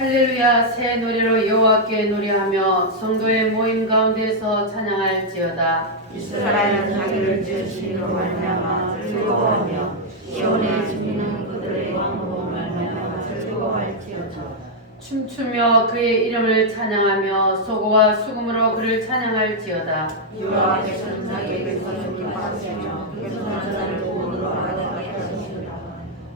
할렐루야. 새 노래로 여호와께 노래하며 성도의 모임 가운데서 찬양할지어다. 이스라엘은 자기를 지으시니로 말미암아 즐거워하며 시온의 주민은 그들의 왕으로 말미암아 즐거워할지어다. 춤추며 그의 이름을 찬양하며 소고와 수금으로 그를 찬양할지어다. 여호와께서는 자기에게서 존귀하시며 그에서 자를 도우로 알아가게 하시리라.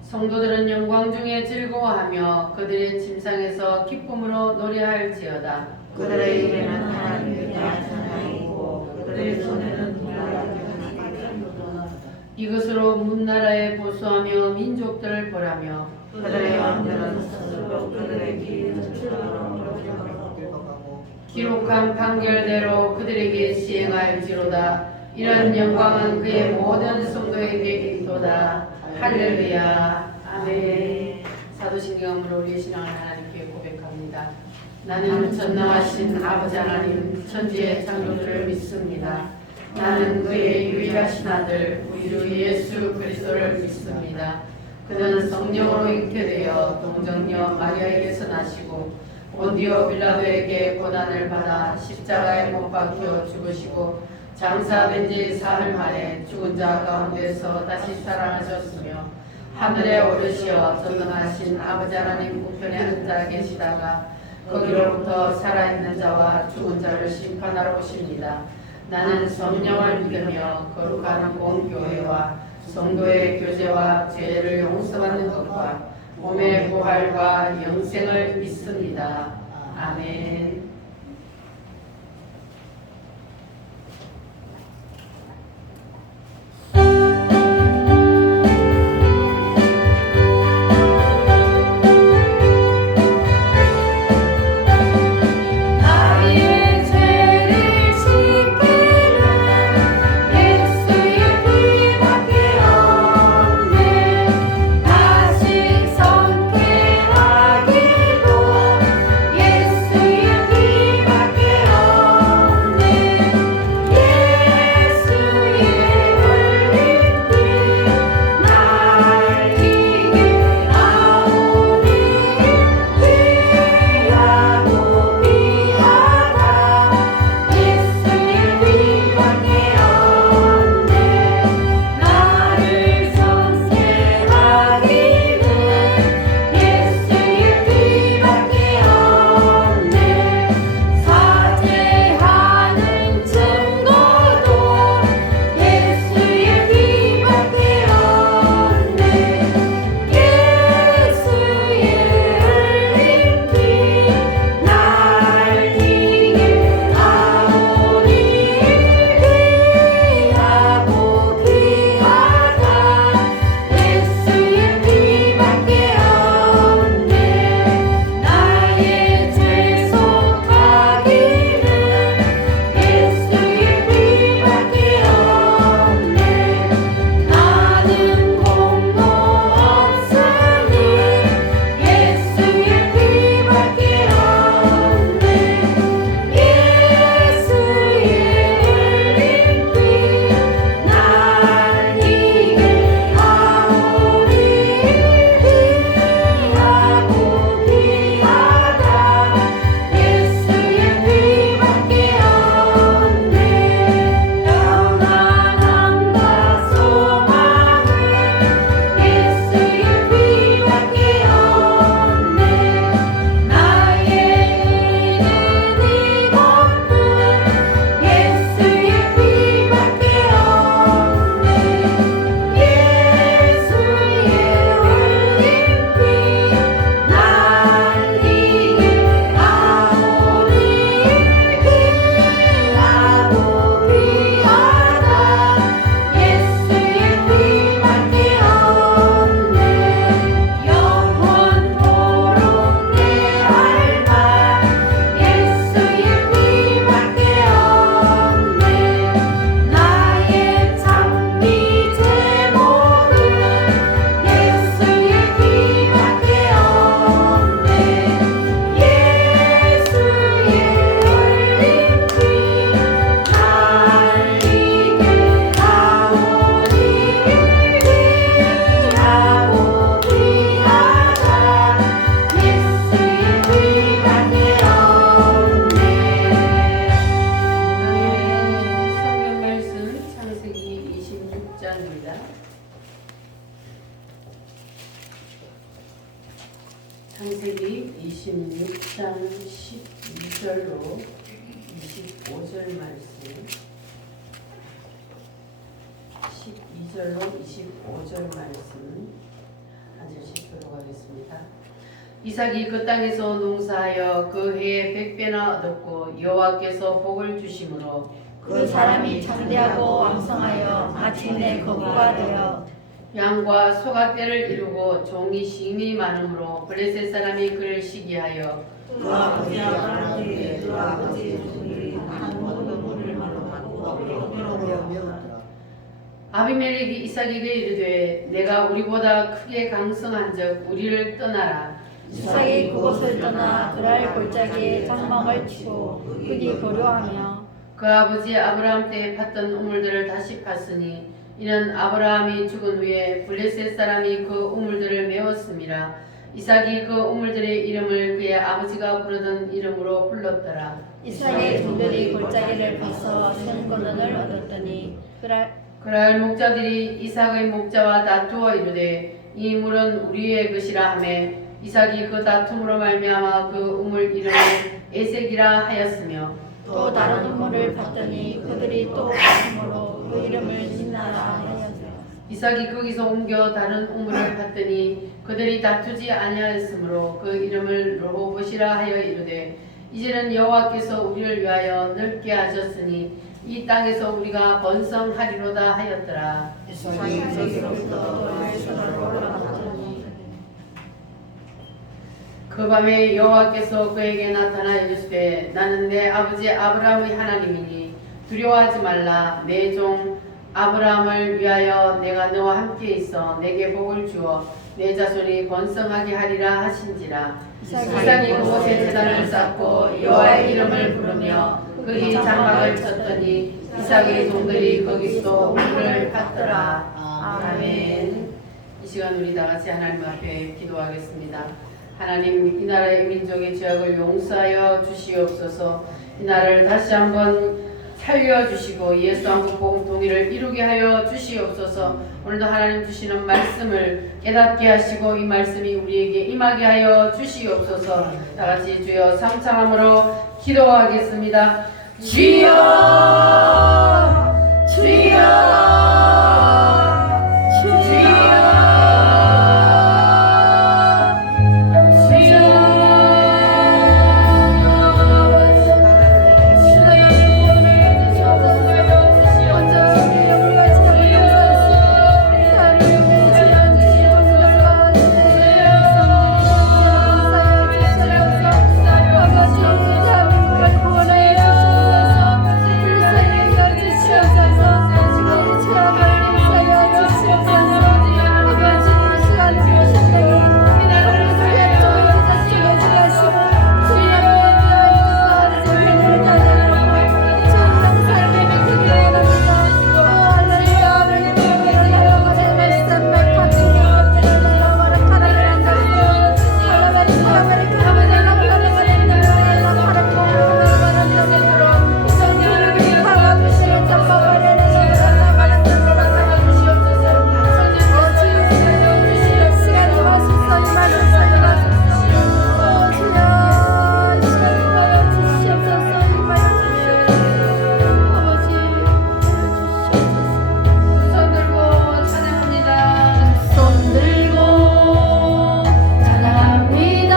성도들은 영광 중에 즐거워하며 그들의 침상에서 기쁨으로 노래할지어다. 그들의 입에는 하나님의 위대한 찬양이고 그들의 손에는 이것으로 문나라에 보수하며 민족들을 보라며 그들의 왕들은 스스로 그들의 길을 추구하고 기록한 판결대로 그들에게 시행할지로다. 이런 영광은 그의 모든 성도에게 있도다. 할렐루야. 아멘. 사도신경으로 우리의 신앙을 하나님께 고백합니다. 나는 전능하신 아버지 하나님 천지의 창조주를 믿습니다. 나는 그의 유일하신 아들 우리 주 예수 그리스도를 믿습니다. 그는 성령으로 잉태되어 동정녀 마리아에게서 나시고 본디오 빌라도에게 고난을 받아 십자가에 못 박혀 죽으시고 장사된 지 사흘 만에 죽은 자 가운데서 다시 살아나셨으며 하늘에 오르시어 전능하신 아버지 하나님 우편에 앉아 계시다가 거기로부터 살아있는 자와 죽은 자를 심판하러 오십니다. 나는 성령을 믿으며 거룩한 공교회와 성도의 교제와 죄를 용서받는 것과 몸의 부활과 영생을 믿습니다. 아멘. 예수의 이삭이 26장 12절로 25절 말씀 12절로 25절 말씀 한 절씩 교독하겠습니다. 이삭이 그 땅에서 농사하여 그 해에 100배나 얻었고 여호와께서 복을 주심으로 그 사람이 창대하고 왕성하여 마침내 거부가 되어 양과 소가 떼를 이루고 종이 심이 많으므로 블레셋 사람이 그를 시기하여 그 아버지 아브라함에게 그 아버지의 종들이 한 모든 물을 마르고 명하더라. 아비멜렉이 이삭에게 이르되 내가 우리보다 크게 강성한즉 우리를 떠나라. 이삭이 그곳을 떠나 그랄 골짜기에 장막을 치고 그리 거류하며 그 아버지 아브라함 때 팠던 우물들을 다시 팠으니 이는 아브라함이 죽은 후에 블레셋 사람이 그 우물들을 메웠음이라. 이삭이 그 우물들의 이름을 그의 아버지가 부르던 이름으로 불렀더라. 이삭의 종들이 골짜기를 파서 샘 건너를 얻었더니 그날 목자들이 이삭의 목자와 다투어 이르되 이 물은 우리의 것이라 하매 이삭이 그 다툼으로 말미암아 그 우물 이름을 에색이라 하였으며 또 다른 우물을 봤더니 그들이 또 다름으로 그 이름을 신나라 하였으며 이삭이 거기서 옮겨 다른 우물을 봤더니 그들이 다투지 아니하였으므로 그 이름을 르호봇이라 하여 이르되 이제는 여호와께서 우리를 위하여 넓게 하셨으니 이 땅에서 우리가 번성하리로다 하였더라. 이삭이 이삭으로부터 돌에서를 올라갔더니 그 밤에 여호와께서 그에게 나타나 이르시되 나는 내 아버지 아브라함의 하나님이니 두려워하지 말라. 내 종 아브라함을 위하여 내가 너와 함께 있어 내게 복을 주어 내 자손이 번성하게 하리라 하신지라. 이삭이 그곳에 제단을 쌓고 여호와의 이름을 부르며 그리 장막을 쳤더니 이삭의 종들이 거기서 물을 받더라. 아멘. 이 시간 우리 다 같이 하나님 앞에 기도하겠습니다. 하나님, 이 나라의 민족의 죄악을 용서하여 주시옵소서. 이 나라를 다시 한번 살려주시고 예수 한국 복음 통일을 이루게 하여 주시옵소서. 오늘도 하나님 주시는 말씀을 깨닫게 하시고 이 말씀이 우리에게 임하게 하여 주시옵소서. 다 같이 주여 삼창함으로 기도하겠습니다. 주여 주여 손 들고 찬양합니다.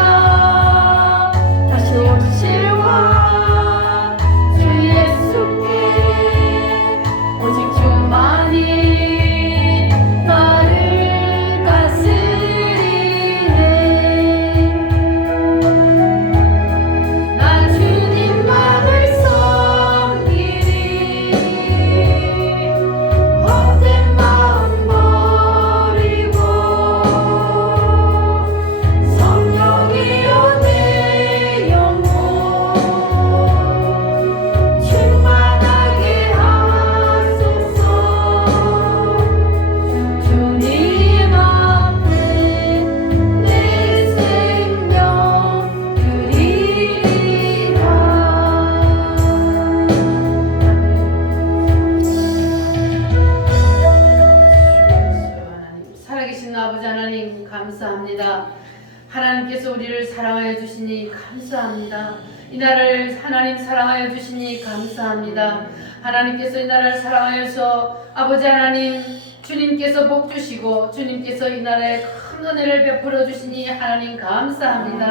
주시니 감사합니다. 이 나라를 하나님 사랑하여 주시니 감사합니다. 하나님께서 이 나라를 사랑하여서 아버지 하나님 주님께서 복 주시고 주님께서 이 나라에 큰 은혜를 베풀어 주시니 하나님 감사합니다.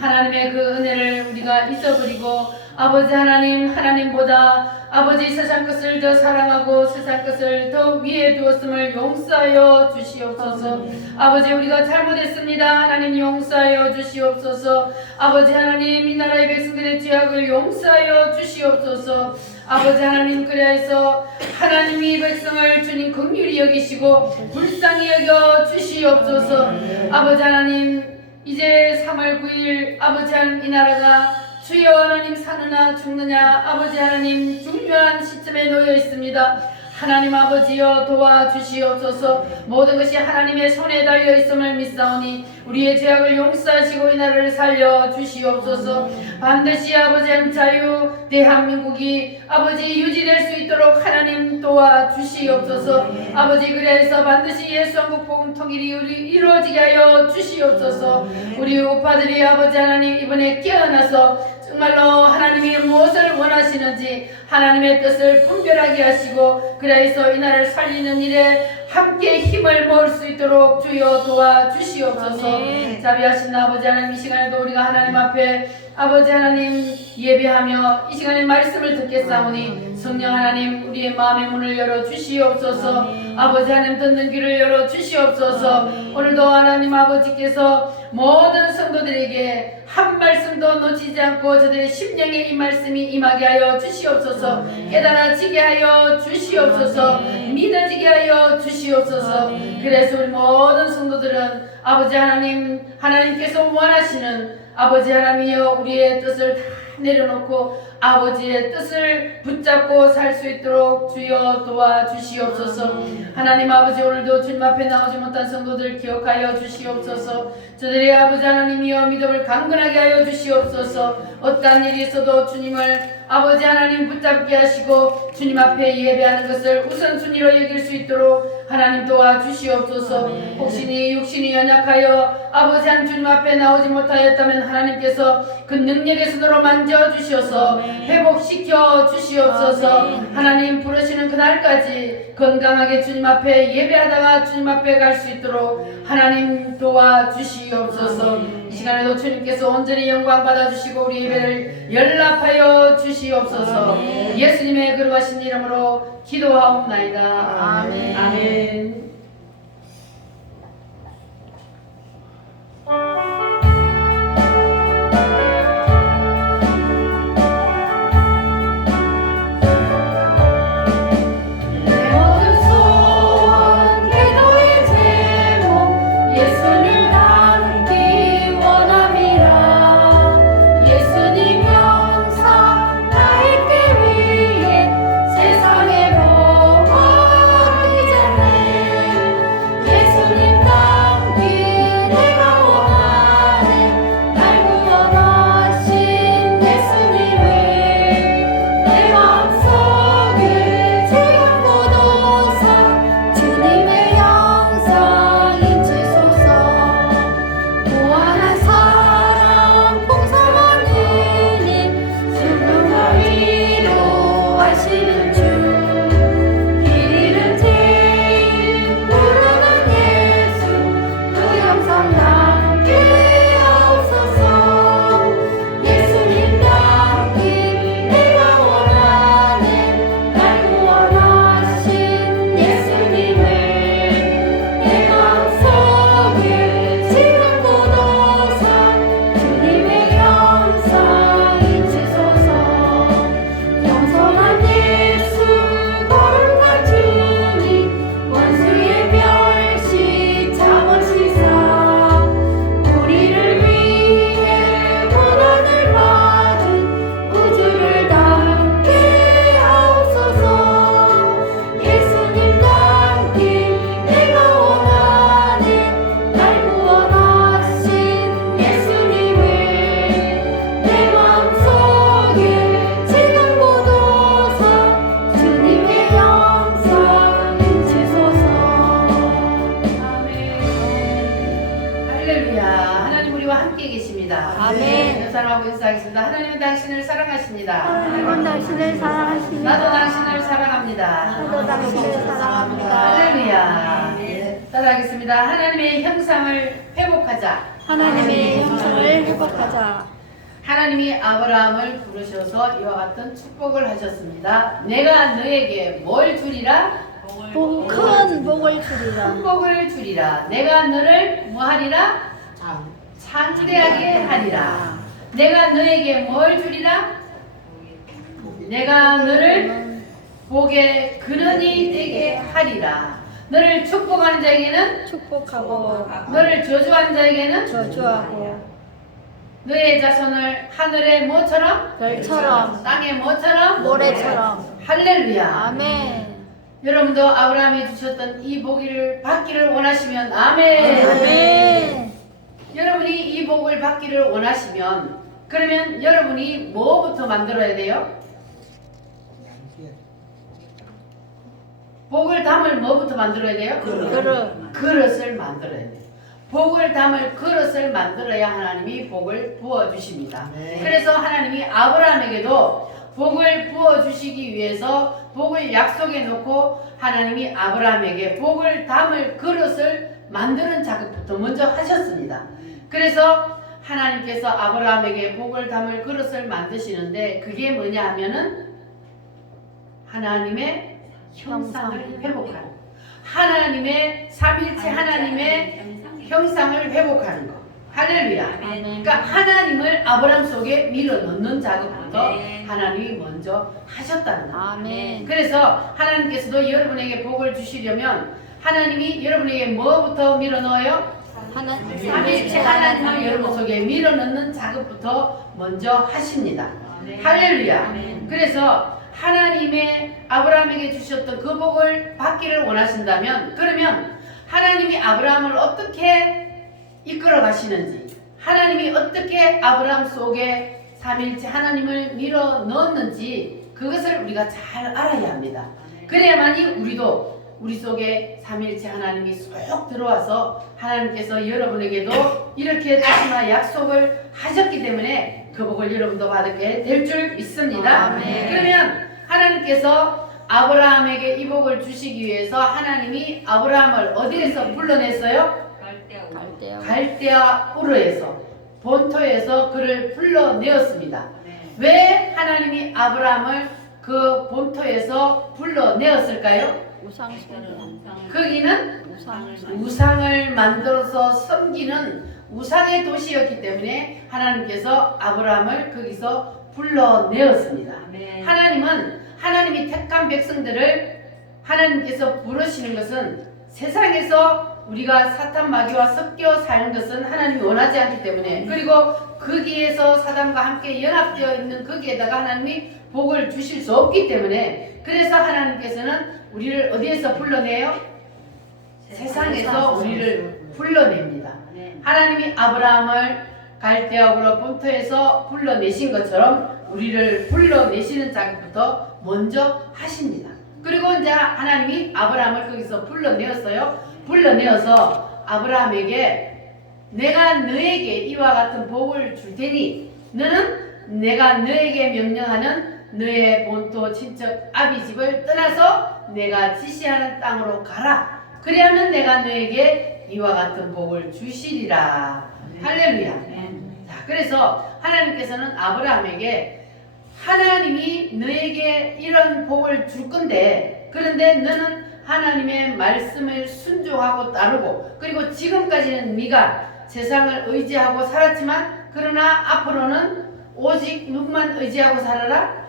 하나님의 그 은혜를 우리가 잊어버리고 아버지 하나님 하나님보다 아버지 세상 것을 더 사랑하고 세상 것을 더 위에 두었음을 용서하여 주시옵소서. 아버지 우리가 잘못했습니다. 하나님 용서하여 주시옵소서. 아버지 하나님 이 나라의 백성들의 죄악을 용서하여 주시옵소서. 아버지 하나님 그래서 하나님이 백성을 주님 긍휼히 여기시고 불쌍히 여겨 주시옵소서. 아버지 하나님 이제 3월 9일 아버지 하나님 이 나라가 주여 하나님 사느냐 죽느냐 아버지 하나님 중요한 시점에 놓여 있습니다. 하나님 아버지여 도와주시옵소서. 모든 것이 하나님의 손에 달려 있음을 믿사오니 우리의 죄악을 용서하시고 이 나라를 살려 주시옵소서. 반드시 아버지 하나님 자유 대한민국이 아버지 유지될 수 있도록 하나님 도와주시옵소서. 아버지 그래서 반드시 예수한국 복음 통일이 이루어지게 하여 주시옵소서. 우리 우파들이 아버지 하나님 이번에 깨어나서 정말로 하나님이 무엇을 원하시는지 하나님의 뜻을 분별하게 하시고 그래서 이 나라를 살리는 일에 함께 힘을 모을 수 있도록 주여 도와주시옵소서. 자비하신 아버지 하나님 이 시간에도 우리가 하나님 앞에 아버지 하나님 예배하며 이 시간에 말씀을 듣겠사오니 성령 하나님 우리의 마음의 문을 열어 주시옵소서. 아버지 하나님 듣는 귀를 열어 주시옵소서. 오늘도 하나님 아버지께서 모든 성도들에게 한 말씀도 놓치지 않고 저들의 심령에 이 말씀이 임하게 하여 주시옵소서. 깨달아지게 하여 주시옵소서. 믿어지게 하여 주시옵소서. 그래서 우리 모든 성도들은 아버지 하나님 하나님께서 원하시는 아버지 하나님이여 우리의 뜻을 다 내려놓고 아버지의 뜻을 붙잡고 살 수 있도록 주여 도와주시옵소서. 하나님 아버지 오늘도 주님 앞에 나오지 못한 성도들 기억하여 주시옵소서. 저들의 아버지 하나님이여 믿음을 강건하게 하여 주시옵소서. 어떠한 일이 있어도 주님을 아버지 하나님 붙잡게 하시고 주님 앞에 예배하는 것을 우선순위로 여길 수 있도록 하나님 도와주시옵소서. 혹시니 육신이 연약하여 아버지 하나님 주님 앞에 나오지 못하였다면 하나님께서 그 능력의 손으로 만져주셔서 회복시켜 주시옵소서. 하나님 부르시는 그날까지 건강하게 주님 앞에 예배하다가 주님 앞에 갈 수 있도록 하나님 도와주시옵소서. 이 시간에도 주님께서 온전히 영광 받아주시고 우리 예배를 연락하여 주시옵소서. 예수님의 거룩하신 이름으로 기도하옵나이다. 아멘. 아멘. 세상에 복하기 전에 아멘. 사랑하고 인사하겠습니다. 하나님은 당신을 사랑하십니다. 하나님은 당신을 사랑하십니다. 나도 당신을 사랑합니다. 나도 당신을 사랑합니다. 할렐루야. 따라하겠습니다. 하나님의 형상을 회복하자. 하나님의 형상을 회복하자. 하나님이 아브라함을 부르셔서 이와 같은 축복을 하셨습니다. 내가 너에게 뭘 주리라? 큰 복을 주리라. 큰 복을 주리라. 내가 너를 뭐하리라? 창대하게 하리라. 내가 너에게 뭘 주리라? 내가 너를 복의 근원이 되게 하리라. 너를 축복하는 자에게는 축복하고 너를 저주하는 자에게는 저주하고 너의 자손을 하늘의 뭐처럼 별처럼 땅의 뭐처럼 모래처럼. 할렐루야. 아멘. 여러분도 아브라함이 주셨던 이 복을 받기를 원하시면 아멘. 아멘. 여러분이 이 복을 받기를 원하시면 그러면 여러분이 뭐부터 만들어야 돼요? 복을 담을 뭐부터 만들어야 돼요? 그릇. 그릇을 만들어야 돼요. 복을 담을 그릇을 만들어야 하나님이 복을 부어주십니다. 그래서 하나님이 아브라함에게도 복을 부어주시기 위해서 복을 약속해 놓고 하나님이 아브라함에게 복을 담을 그릇을 만드는 작업부터 먼저 하셨습니다. 그래서 하나님께서 아브라함에게 복을 담을 그릇을 만드시는데 그게 뭐냐 하면은 하나님의 형상을 회복하는, 하나님의 삼일체 하나님의 형상을 회복하는 거. 할렐루야. 그러니까 하나님을 아브라함 속에 밀어넣는 작업부터 하나님이 먼저 하셨다는 거예요. 아멘. 그래서 하나님께서도 여러분에게 복을 주시려면 하나님이 여러분에게 뭐부터 밀어넣어요? 삼일체 하나님을 여러분 속에 밀어넣는 작업부터 먼저 하십니다. 할렐루야. 그래서 하나님의 아브라함에게 주셨던 그 복을 받기를 원하신다면 그러면 하나님이 아브라함을 어떻게 이끌어 가시는지, 하나님이 어떻게 아브라함 속에 삼일체 하나님을 밀어 넣었는지 그것을 우리가 잘 알아야 합니다. 그래야만이 우리도 우리 속에 삼일체 하나님이 쏙 들어와서 하나님께서 여러분에게도 이렇게 다시마 약속을 하셨기 때문에 그 복을 여러분도 받게 될 줄 믿습니다. 아멘. 그러면 하나님께서 아브라함에게 이 복을 주시기 위해서 하나님이 아브라함을 어디에서 불러냈어요? 갈대아 우르에서, 본토에서 그를 불러내었습니다. 왜 하나님이 아브라함을 그 본토에서 불러내었을까요? 거기는 우상을 만들어서 섬기는 우상의 도시였기 때문에 하나님께서 아브라함을 거기서 불러내었습니다. 하나님은 하나님이 택한 백성들을 하나님께서 부르시는 것은 세상에서 우리가 사탄 마귀와 섞여 사는 것은 하나님이 원하지 않기 때문에, 그리고 거기에서 사단과 함께 연합되어 있는 거기에다가 하나님이 복을 주실 수 없기 때문에, 그래서 하나님께서는 우리를 어디에서 불러내요? 세상에서 우리를 불러냅니다. 하나님이 아브라함을 갈대아우르 본토에서 불러내신 것처럼 우리를 불러내시는 작업부터 먼저 하십니다. 그리고 이제 하나님이 아브라함을 거기서 불러내었어요. 불러내어서 아브라함에게 내가 너에게 이와 같은 복을 줄 테니 너는 내가 너에게 명령하는 너의 본토 친척 아비집을 떠나서 내가 지시하는 땅으로 가라. 그래야면 내가 너에게 이와 같은 복을 주시리라. 할렐루야. 자, 그래서 하나님께서는 아브라함에게 하나님이 너에게 이런 복을 줄 건데, 그런데 너는 하나님의 말씀을 순종하고 따르고, 그리고 지금까지는 네가 세상을 의지하고 살았지만 그러나 앞으로는 오직 누구만 의지하고 살아라?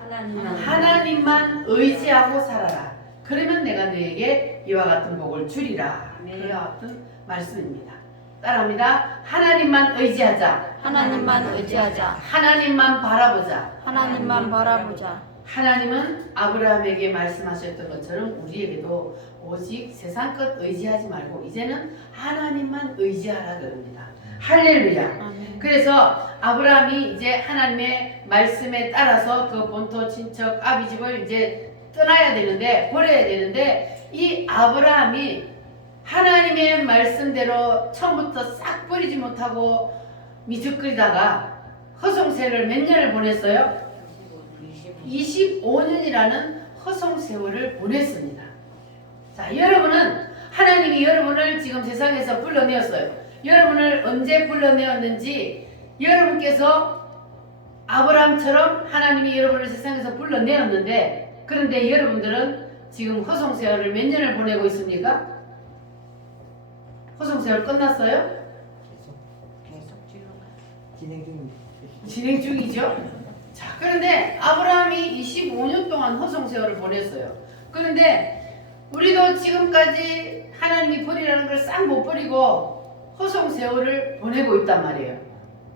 하나님만 의지하고 살아라. 그러면 내가 너에게 이와 같은 복을 주리라. 그와 같은 말씀입니다. 따라합니다. 하나님만 의지하자. 하나님만 의지하자. 하나님만 바라보자. 하나님만 바라보자. 하나님은 아브라함에게 말씀하셨던 것처럼 우리에게도 오직 세상 것 의지하지 말고 이제는 하나님만 의지하라 그럽니다. 할렐루야. 아멘. 그래서 아브라함이 이제 하나님의 말씀에 따라서 그 본토 친척 아비집을 이제 떠나야 되는데, 버려야 되는데, 이 아브라함이 하나님의 말씀대로 처음부터 싹 버리지 못하고 미적거리다가 허송세월을 몇 년을 보냈어요? 25년이라는 허송세월을 보냈습니다. 자, 여러분은 하나님이 여러분을 지금 세상에서 불러내었어요. 여러분을 언제 불러내었는지 여러분께서 아브라함처럼 하나님이 여러분을 세상에서 불러내었는데, 그런데 여러분들은 지금 허송세월을 몇 년을 보내고 있습니까? 허송세월 끝났어요? 진행 중입니다. 진행 중이죠. 자, 그런데 아브라함이 25년 동안 허송세월을 보냈어요. 그런데 우리도 지금까지 하나님이 버리라는 걸 싹 못 버리고 허송세월을 보내고 있단 말이에요.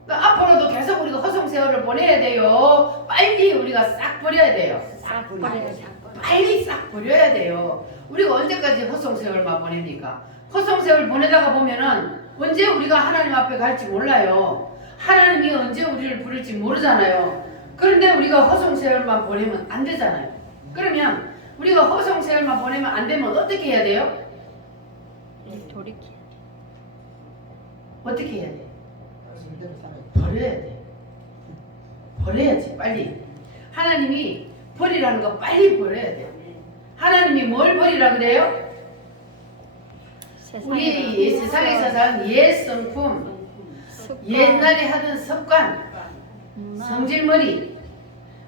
그러니까 앞으로도 계속 우리가 허송세월을 보내야 돼요. 빨리 우리가 싹 버려야 돼요. 싹 버려야지. 빨리 싹 버려야 돼요. 우리가 언제까지 허송세월만 보냅니까? 허송세월 보내다가 보면은 언제 우리가 하나님 앞에 갈지 몰라요. 하나님이 언제 우리를 부를지 모르잖아요. 그런데 우리가 허송세월만 보내면 안 되잖아요. 그러면 우리가 허송세월만 보내면 안 되면 어떻게 해야 돼요? 돌이켜. 어떻게 해야 돼요? 말씀대로 살아요. 버려야 돼. 버려야지, 빨리. 하나님이 버리라는 거 빨리 버려야 돼. 하나님이 뭘 버리라 그래요? 우리 세상에서 산 옛 성품, 옛날에 하던 습관, 성질머리,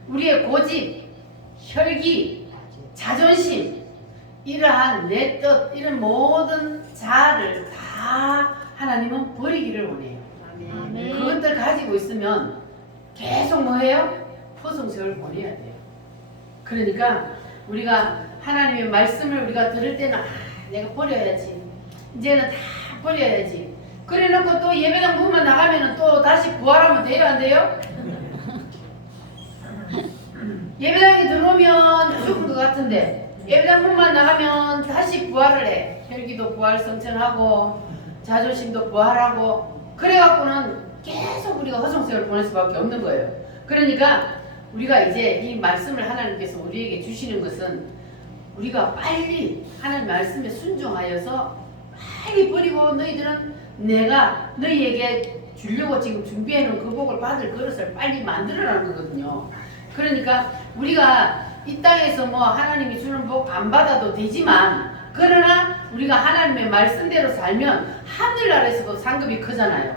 우리의 고집, 혈기, 자존심, 이러한 내 뜻, 이런 모든 자아를 다 하나님은 버리기를 원해요. 아멘. 그것들 가지고 있으면 계속 뭐예요? 허송세월 보내야 돼요. 그러니까 우리가 하나님의 말씀을 우리가 들을 때는 내가 버려야지. 이제는 다 버려야지. 그래놓고 또 예배당 문만 나가면은 또 다시 부활하면 돼요, 안 돼요? 예배당에 들어오면 죽은 것 같은데 예배당 문만 나가면 다시 부활을 해. 혈기도 부활 성천하고 자존심도 부활하고, 그래갖고는 계속 우리가 허송세월을 보낼 수밖에 없는 거예요. 그러니까 우리가 이제 이 말씀을 하나님께서 우리에게 주시는 것은 우리가 빨리 하나님 말씀에 순종하여서 빨리 버리고, 너희들은 내가 너희에게 주려고 지금 준비해놓은 그 복을 받을 그릇을 빨리 만들어라는 거거든요. 그러니까 우리가 이 땅에서 뭐 하나님이 주는 복 안 받아도 되지만, 그러나 우리가 하나님의 말씀대로 살면 하늘나라에서도 상급이 크잖아요.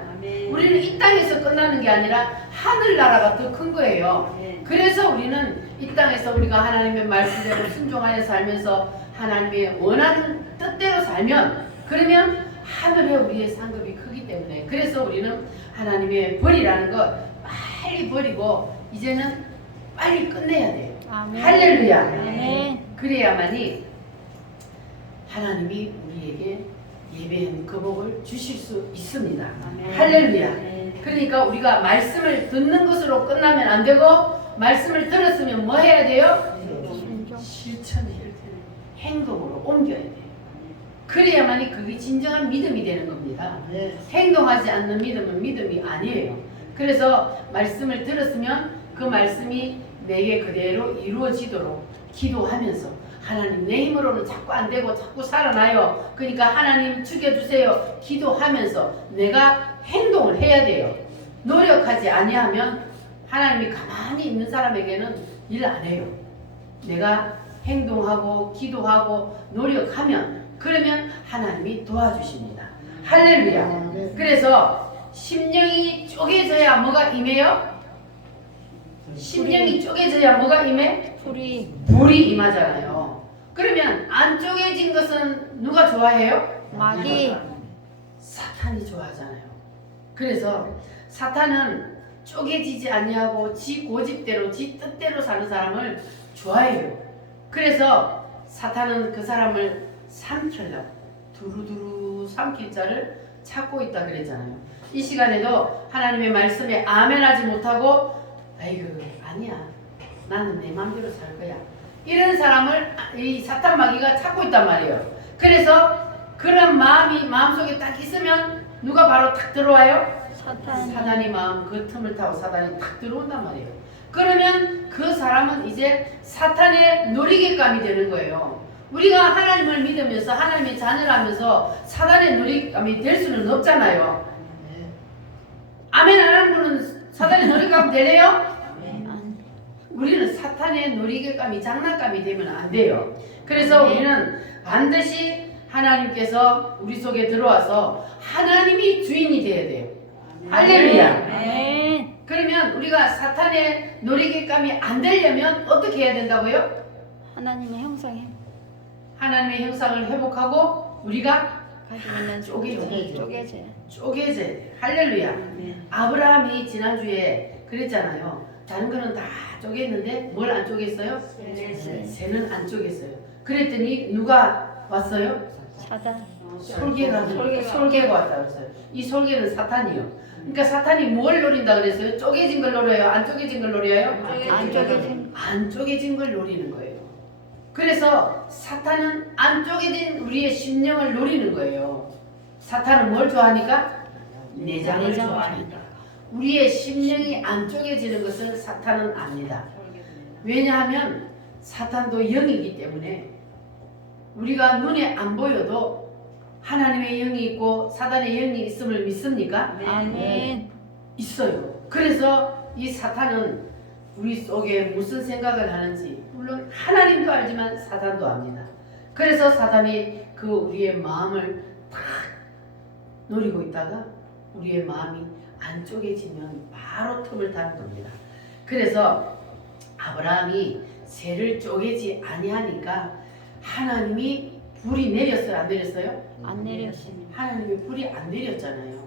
우리는 이 땅에서 끝나는 게 아니라 하늘나라가 더 큰 거예요. 그래서 우리는 이 땅에서 우리가 하나님의 말씀대로 순종하여 살면서 하나님의 원하는 뜻대로 살면, 그러면 하늘에 우리의 상급이 크기 때문에, 그래서 우리는 하나님의 버리라는 것 빨리 버리고 이제는 빨리 끝내야 돼요. 아멘. 할렐루야. 아멘. 그래야만이 하나님이 우리에게 예배한 그 복을 주실 수 있습니다. 할렐루야. 그러니까 우리가 말씀을 듣는 것으로 끝나면 안 되고, 말씀을 들었으면 뭐 해야 돼요? 실천해야 돼요. 행동으로 옮겨야 돼요. 그래야만이 그게 진정한 믿음이 되는 겁니다. 행동하지 않는 믿음은 믿음이 아니에요. 그래서 말씀을 들었으면 그 말씀이 내게 그대로 이루어지도록 기도하면서, 하나님 내 힘으로는 자꾸 안 되고 자꾸 살아나요. 그러니까 하나님 죽여주세요. 기도하면서 내가 행동을 해야 돼요. 노력하지 아니하면 하나님이 가만히 있는 사람에게는 일 안 해요. 내가 행동하고 기도하고 노력하면, 그러면 하나님이 도와주십니다. 할렐루야. 그래서 심령이 쪼개져야 뭐가 임해요? 심령이 쪼개져야 뭐가 임해? 불이 임하잖아요. 그러면 안 쪼개진 것은 누가 좋아해요? 마귀. 사탄이 좋아하잖아요. 그래서 사탄은 쪼개지지 아니하고 지 고집대로 지 뜻대로 사는 사람을 좋아해요. 그래서 사탄은 그 사람을 삼키려고 두루두루 삼킬 자를 찾고 있다 그랬잖아요. 이 시간에도 하나님의 말씀에 아멘하지 못하고 아이고 아니야, 나는 내 마음대로 살 거야, 이런 사람을 이 사탄 마귀가 찾고 있단 말이에요. 그래서 그런 마음이 마음속에 딱 있으면 누가 바로 탁 들어와요? 사단이 마음 그 틈을 타고 사단이 탁 들어온단 말이에요. 그러면 그 사람은 이제 사탄의 놀이개감이 되는 거예요. 우리가 하나님을 믿으면서 하나님의 자녀라면서 사단의 놀이감이 될 수는 없잖아요. 아멘 안 하는 분은 사탄의 놀이감 되래요? 안 우리는 사탄의 놀이감이 장난감이 되면 안 돼요. 그래서 우리는 반드시 하나님께서 우리 속에 들어와서 하나님이 주인이 돼야 돼요. 할렐루야. 아멘. 그러면 우리가 사탄의 놀이감이 안 되려면 어떻게 해야 된다고요? 하나님의 형상에 하나님의 형상을 회복하고 우리가 가지고 있는 쪼개져야 쪼개져야 돼. 할렐루야. 네. 아브라함이 지난주에 그랬잖아요. 다른 거는 다 쪼갰는데 뭘 안 쪼갰어요? 새는 안 쪼갰어요. 그랬더니 누가 왔어요? 사단 솔개가 왔다 그랬어요. 이 솔개는 사탄이요. 그러니까 사탄이 뭘 노린다 그랬어요? 쪼개진 걸 노려요? 안 쪼개진 걸 노려요? 안 쪼개진 안 쪼개진 걸 노리는 거예요. 그래서 사탄은 안 쪼개진 우리의 심령을 노리는 거예요. 사탄은 뭘 좋아하니까? 내장을 내장 좋아하니까. 우리의 심령이 안 쪼개지는 것을 사탄은 압니다. 왜냐하면 사탄도 영이기 때문에 우리가 눈에 안 보여도 하나님의 영이 있고 사탄의 영이 있음을 믿습니까? 아멘. 있어요. 그래서 이 사탄은 우리 속에 무슨 생각을 하는지 물론 하나님도 알지만 사탄도 압니다. 그래서 사탄이 그 우리의 마음을 탁 노리고 있다가 우리의 마음이 안 쪼개지면 바로 틈을 타는 겁니다. 그래서 아브라함이 새를 쪼개지 아니하니까 하나님이 불이 내렸어요? 안 내렸어요? 안 내렸습니다. 하나님이 불이 안 내렸잖아요.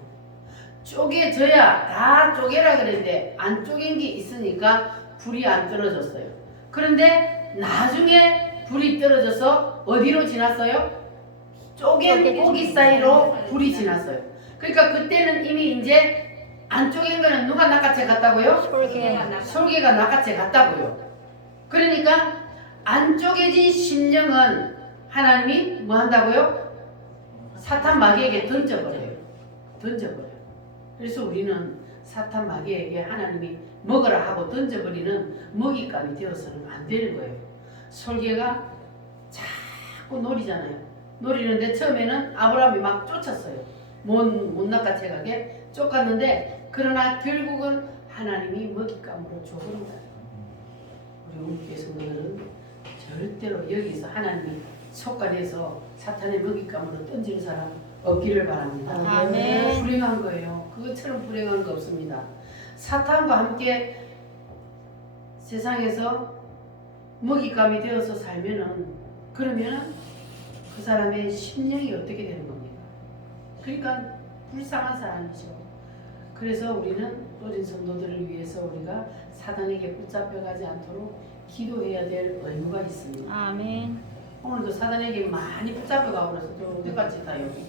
쪼개져야 다 쪼개라 그랬는데 안 쪼갠 게 있으니까 불이 안 떨어졌어요. 그런데 나중에 불이 떨어져서 어디로 지났어요? 쪼갠 고기 사이로 불이 지났어요. 그러니까 그때는 이미 이제 안 쪼갠 거는 누가 낚아채 갔다고요? 솔개가 낚아채 갔다고요. 그러니까 안 쪼개진 심령은 하나님이 뭐 한다고요? 사탄 마귀에게 던져버려요. 던져버려요. 그래서 우리는 사탄 마귀에게 하나님이 먹으라 하고 던져버리는 먹잇감이 되어서는 안 되는 거예요. 솔개가 자꾸 노리잖아요. 노리는데 처음에는 아브라함이 막 쫓았어요. 못 낚아채 가게 쫓았는데 그러나 결국은 하나님이 먹잇감으로 줘버린다. 우리 우리교회 성도들은 절대로 여기서 하나님이 속간해서 사탄의 먹잇감으로 던지는 사람 없기를 바랍니다. 아멘. 불행한 거예요. 그것처럼 불행한 거 없습니다. 사탄과 함께 세상에서 먹잇감이 되어서 살면은 그러면은 그 사람의 심령이 어떻게 되는 겁니까? 그러니까 불쌍한 사람이죠. 그래서 우리는 어린 성도들을 위해서 우리가 사단에게 붙잡혀가지 않도록 기도해야 될 의무가 있습니다. 아멘. 오늘도 사단에게 많이 붙잡혀가고 그래서 또 어디까지 다 여기.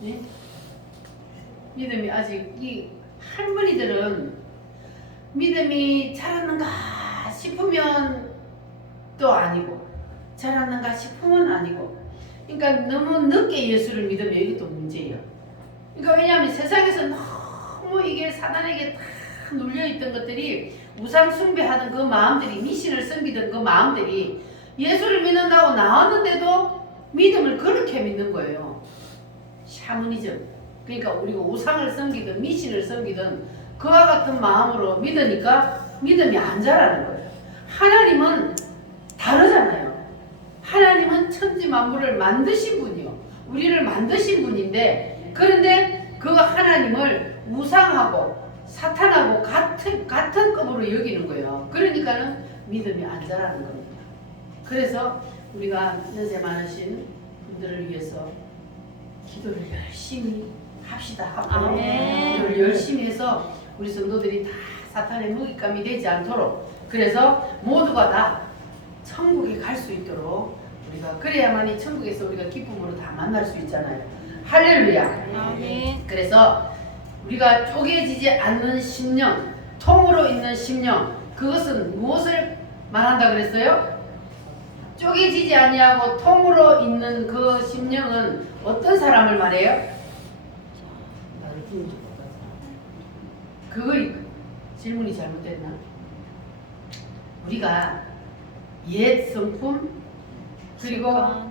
네? 믿음이 아직 이 할머니들은 믿음이 자랐는가 싶으면 또 아니고 자랐는가 싶으면 아니고 그러니까 너무 늦게 예수를 믿으면 이것도 문제예요. 그러니까 왜냐하면 세상에서 너무 이게 사단에게 다 눌려있던 것들이 우상 숭배하던 그 마음들이 미신을 섬기던 그 마음들이 예수를 믿는다고 나왔는데도 믿음을 그렇게 믿는 거예요. 샤머니즘. 그러니까 우리가 우상을 섬기든 미신을 섬기든 그와 같은 마음으로 믿으니까 믿음이 안 자라는 거예요. 하나님은 다르잖아요. 하나님은 천지 만물을 만드신 분이요. 우리를 만드신 분인데 그런데 그 하나님을 우상하고 사탄하고 같은 급으로 여기는 거예요. 그러니까는 믿음이 안 자라는 겁니다. 그래서 우리가 연세 많으신 분들을 위해서 기도를 열심히 합시다. 앞으로 기도를 열심히 해서 우리 성도들이 다 사탄의 먹잇감이 되지 않도록 그래서 모두가 다 천국에 갈 수 있도록 우리가 그래야만이 천국에서 우리가 기쁨으로 다 만날 수 있잖아요. 할렐루야. 아멘. 그래서 우리가 쪼개지지 않는 심령, 통으로 있는 심령, 그것은 무엇을 말한다 그랬어요? 쪼개지지 아니하고 통으로 있는 그 심령은 어떤 사람을 말해요? 나를 키우지 못한 사람. 그거 질문이 잘못됐나? 우리가 옛 성품 그리고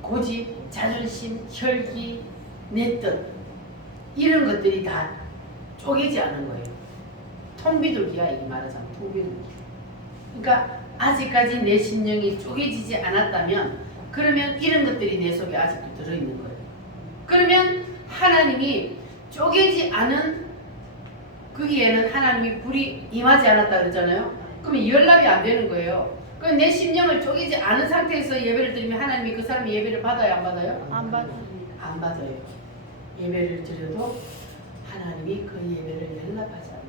고집, 자존심, 혈기, 내 뜻 이런 것들이 다 쪼개지 않은 거예요. 통비둘기야 이게 말하자면 통비둘기. 그러니까 아직까지 내 심령이 쪼개지지 않았다면 그러면 이런 것들이 내 속에 아직도 들어있는 거예요. 그러면 하나님이 쪼개지 않은 거기에는 하나님이 불이 임하지 않았다 그랬잖아요. 그러면 연락이 안 되는 거예요. 그럼 내 심령을 쪼개지 않은 상태에서 예배를 드리면 하나님이 그 사람이 예배를 받아요, 안 받아요? 안 받아. 안 받아요. 예배를 드려도 하나님이 그 예배를 연락하지 않아요.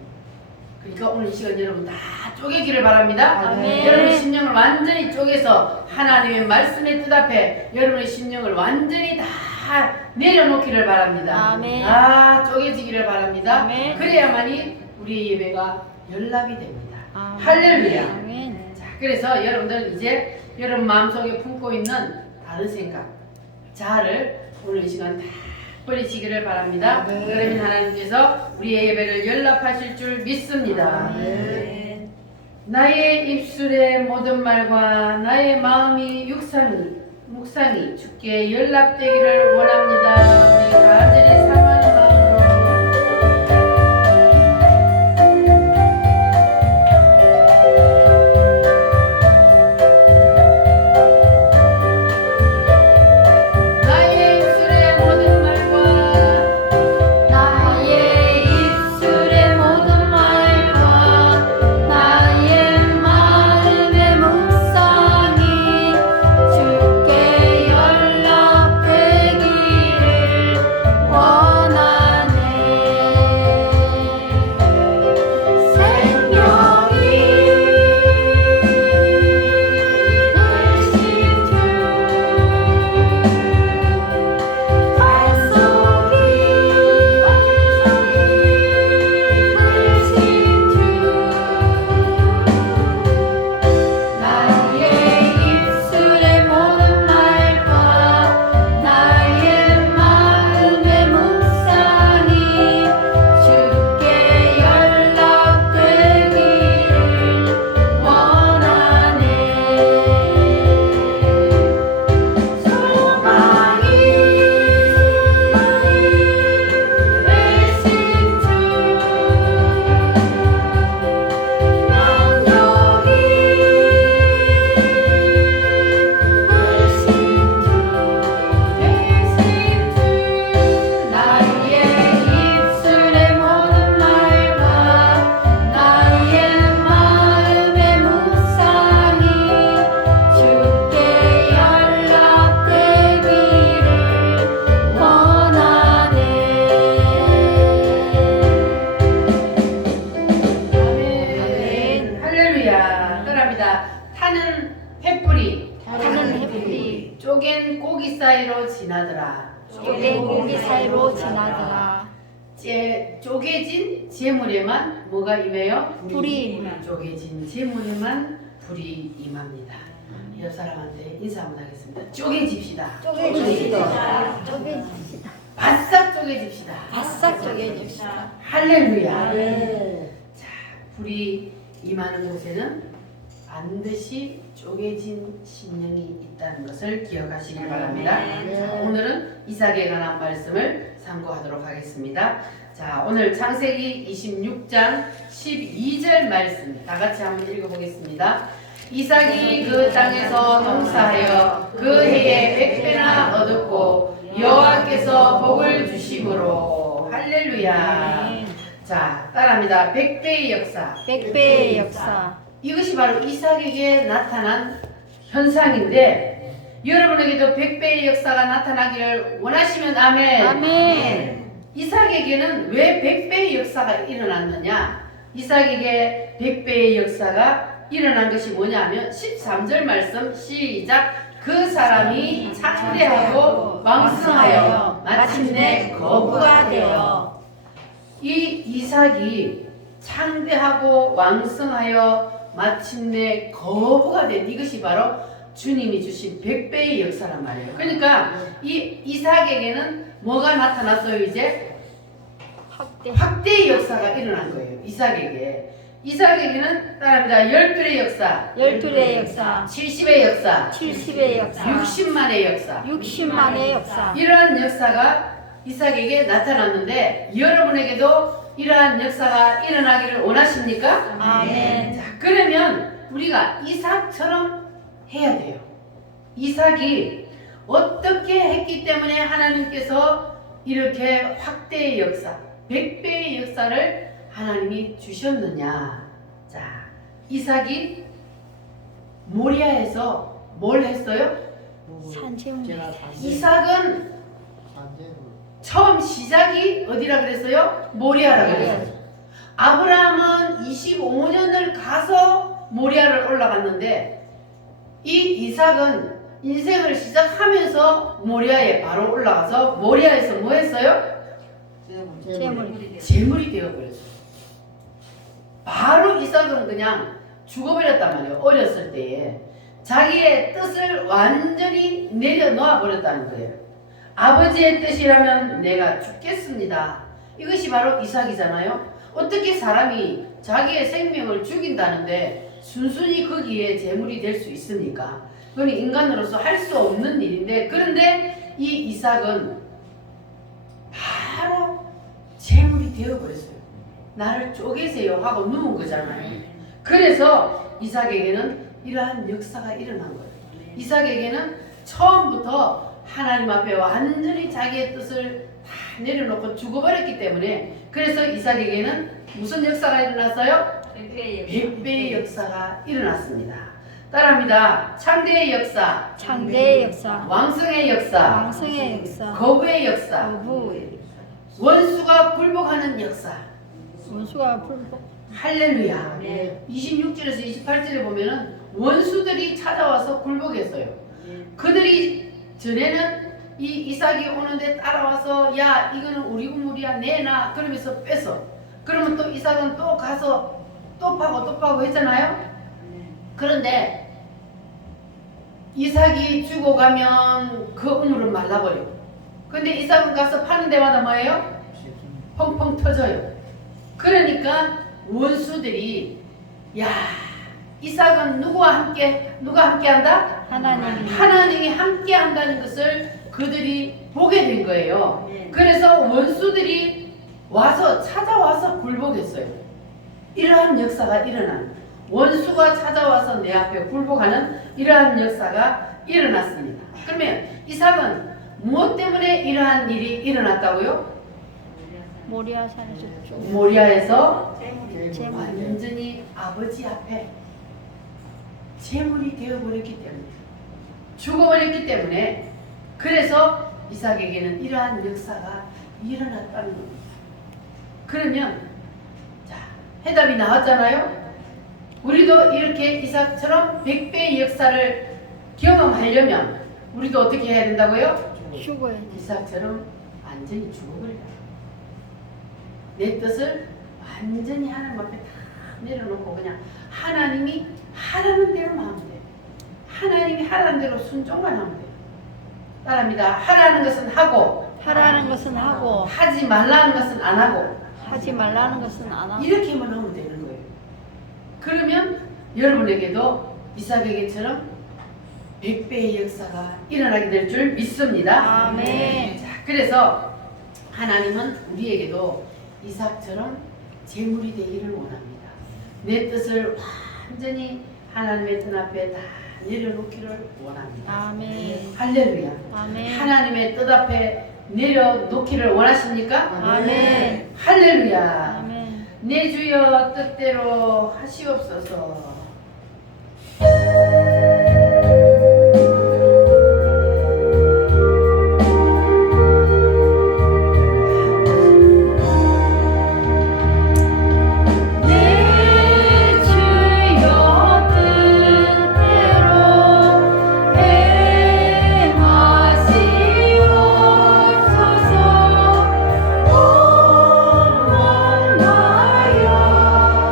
그러니까 오늘 이 시간 여러분 다 쪼개기를 바랍니다. 아멘. 여러분의 심령을 완전히 쪼개서 하나님의 말씀에 뜻 앞에 여러분의 심령을 완전히 다 내려놓기를 바랍니다. 아멘. 다 쪼개지기를 바랍니다. 아멘. 그래야만이 우리의 예배가 연락이 됩니다. 아멘. 할렐루야. 아멘. 자, 그래서 여러분들 이제 여러분 마음속에 품고 있는 다른 생각, 자아를 오늘 이 시간 다 버리시기를 바랍니다. 그러면 하나님께서 우리의 예배를 연락하실 줄 믿습니다. 아멘. 나의 입술의 모든 말과 나의 마음이 묵상이 주께 연락되기를 원합니다. 우리 간절히 사모하는 마음으로 나의 입술의 모든 말과 나의 입술의 모든 말과 나의 마음의 묵상이 주께 연락되기를 원하네. 생명이 되신 주 나의 입술의 모든 말과 나의 마음의 묵상이 주께 연락되기를 원하네. 소망이 되신 주 능력이 되신 주 나의 입술의 모든 말과 나의 마음의 묵상이 주께 연락되기를 원하네. 아멘. 할렐루야. 떠납니다. 타는 횃불이 타는 햇불이 쪼갠 고기 사이로 지나더라. 쪼갠 고기 사이로 지나더라. 쪼개진 재물에만 뭐가 임해요? 불이 쪼개진 재물에만 불이 임합니다. 옆 사람한테 인사 한번 하겠습니다. 쪼개집시다. 쪼개집시다. 쪼개집시다. 바싹 쪼개집시다. 바싹 쪼개집시다. 할렐루야. 네. 자, 불이 임하는 곳에는 반드시 쪼개진 심령이 있다는 것을 기억하시길 바랍니다. 자, 오늘은 이삭에 관한 말씀을 참고하도록 하겠습니다. 자, 오늘 창세기 26장 12절 말씀 다 같이 한번 읽어보겠습니다. 이삭이 그 땅에서 농사하여 그 해에 100배나 얻었고 여호와께서 복을 주심으로. 할렐루야. 자, 따라합니다. 100배의 역사. 100배의 역사. 이것이 바로 이삭에게 나타난 현상인데 여러분에게도 100배의 역사가 나타나기를 원하시면 아멘. 아멘. 이삭에게는 왜 100배의 역사가 일어났느냐? 이삭에게 100배의 역사가 일어난 것이 뭐냐면 13절 말씀 시작. 그 사람이 창대하고 왕성하여 마침내 거부가 되어. 이 이삭이 창대하고 왕성하여 마침내 거부가 된 이것이 바로 주님이 주신 100배의 역사란 말이에요. 그러니까 이 이삭에게는 뭐가 나타났어요? 이제 확대의 역사가 일어난 거예요. 이삭에게는 따라합니다. 12의 역사, 12의 역사. 70의 역사, 70의 역사. 60만의 역사, 60만의 역사. 이러한 역사가 이삭에게 나타났는데 여러분에게도 이러한 역사가 일어나기를 원하십니까? 아멘. 자, 그러면 우리가 이삭처럼 해야 돼요. 이삭이 어떻게 했기 때문에 하나님께서 이렇게 확대의 역사, 100배의 역사를 하나님이 주셨느냐. 자, 이삭이 모리아에서 뭘 했어요? 산채운 제가 산재. 이삭은 산재로. 처음 시작이 어디라 그랬어요? 모리아라 그랬어요. 아브라함은 25년을 가서 모리아를 올라갔는데 이 이삭은 인생을 시작하면서 모리아에 바로 올라가서 모리아에서 뭐 했어요? 재물. 재물이 되어버렸어요. 바로 이삭은 그냥 죽어버렸단 말이에요. 어렸을 때에 자기의 뜻을 완전히 내려놓아 버렸다는 거예요. 아버지의 뜻이라면 내가 죽겠습니다. 이것이 바로 이삭이잖아요. 어떻게 사람이 자기의 생명을 죽인다는데 순순히 거기에 재물이 될 수 있습니까? 그건 인간으로서 할 수 없는 일인데, 그런데 이 이삭은 바로 재물이 되어버렸어요. 나를 쪼개세요 하고 누운 거잖아요. 그래서 이삭에게는 이러한 역사가 일어난 거예요. 이삭에게는 처음부터 하나님 앞에 완전히 자기의 뜻을 다 내려놓고 죽어버렸기 때문에, 그래서 이삭에게는 무슨 역사가 일어났어요? 100배의 역사가 일어났습니다. 따라합니다. 창대의 역사, 창대의 역사. 왕성의 역사, 왕성의 역사. 거부의 역사, 거부. 원수가 굴복하는 역사. 원수가 불복. 할렐루야. 네. 26절에서 28절에 보면은 원수들이 찾아와서 굴복했어요. 그들이 전에는 이 이삭이 오는데 따라와서 야 이거는 우리 우물이야 내놔 그러면서 뺏어. 그러면 또 이삭은 또 가서 또 파고 했잖아요. 그런데 이삭이 죽어가면 그 우물은 말라버려. 근데 이삭은 가서 파는 데마다 뭐예요? 펑펑 터져요. 그러니까 원수들이 야 이삭은 누가 함께 한다? 하나님이. 하나님이 함께 한다는 것을 그들이 보게 된 거예요. 그래서 원수들이 와서 찾아와서 굴복했어요. 이러한 역사가 일어난, 원수가 찾아와서 내 앞에 굴복하는 이러한 역사가 일어났습니다. 그러면 이삭은 무엇 때문에 이러한 일이 일어났다고요? 모리아 산에 줬죠. 모리아에서 재물. 완전히 아버지 앞에 재물이 되어버렸기 때문에, 죽어버렸기 때문에, 그래서 이삭에게는 이러한 역사가 일어났다는 겁니다. 그러면 자 해답이 나왔잖아요. 우리도 이렇게 이삭처럼 100배의 역사를 경험하려면 우리도 어떻게 해야 된다고요? 죽어야 돼. 이삭처럼 완전히 죽어버려야 내 뜻을 완전히 하나님 앞에 다 내려놓고 그냥 하나님이 하라는 대로만 하면 돼요. 하나님이 하라는 대로 순종만 하면 돼요. 따라합니다. 하라는 것은 하고 하라는 것은 하고 하지 말라는 것은 안 하고 하지 말라는 것은 안 하고. 이렇게만 하면 되는 거예요. 그러면 여러분에게도 이삭에게처럼 100배의 역사가 일어나게 될 줄 믿습니다. 아멘. 자, 그래서 하나님은 우리에게도 이삭처럼 재물이 되기를 원합니다. 내 뜻을 완전히 하나님의 등 앞에 다 내려놓기를 원합니다. 아멘. 할렐루야. 아멘. 하나님의 뜻 앞에 내려놓기를 원하십니까? 아멘. 할렐루야. 아멘. 내 주여 뜻대로 하시옵소서.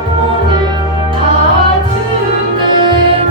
오늘 다 주내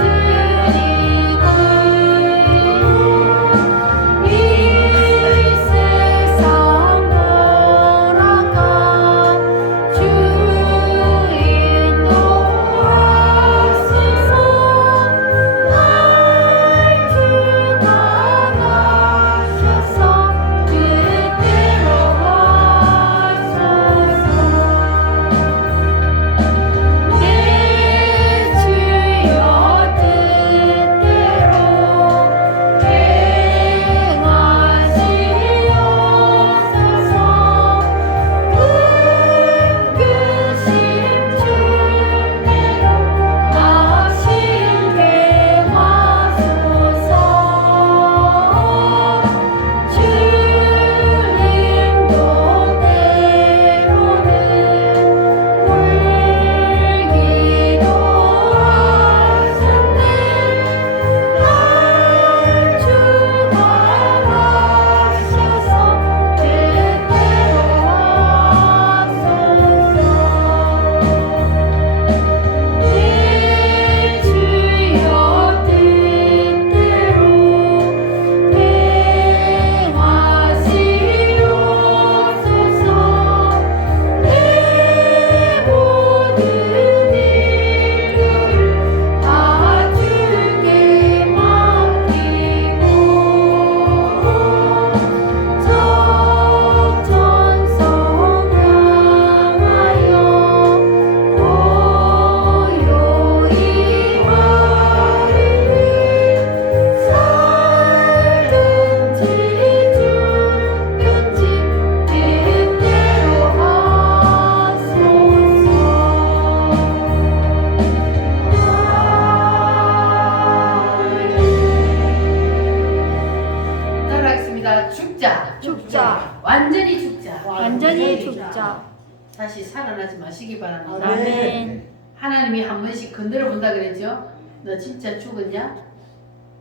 다시 살아나지 마시기 바랍니다. 아멘. 하나님이 한 번씩 건드려 본다 그랬죠. 너 진짜 죽었냐?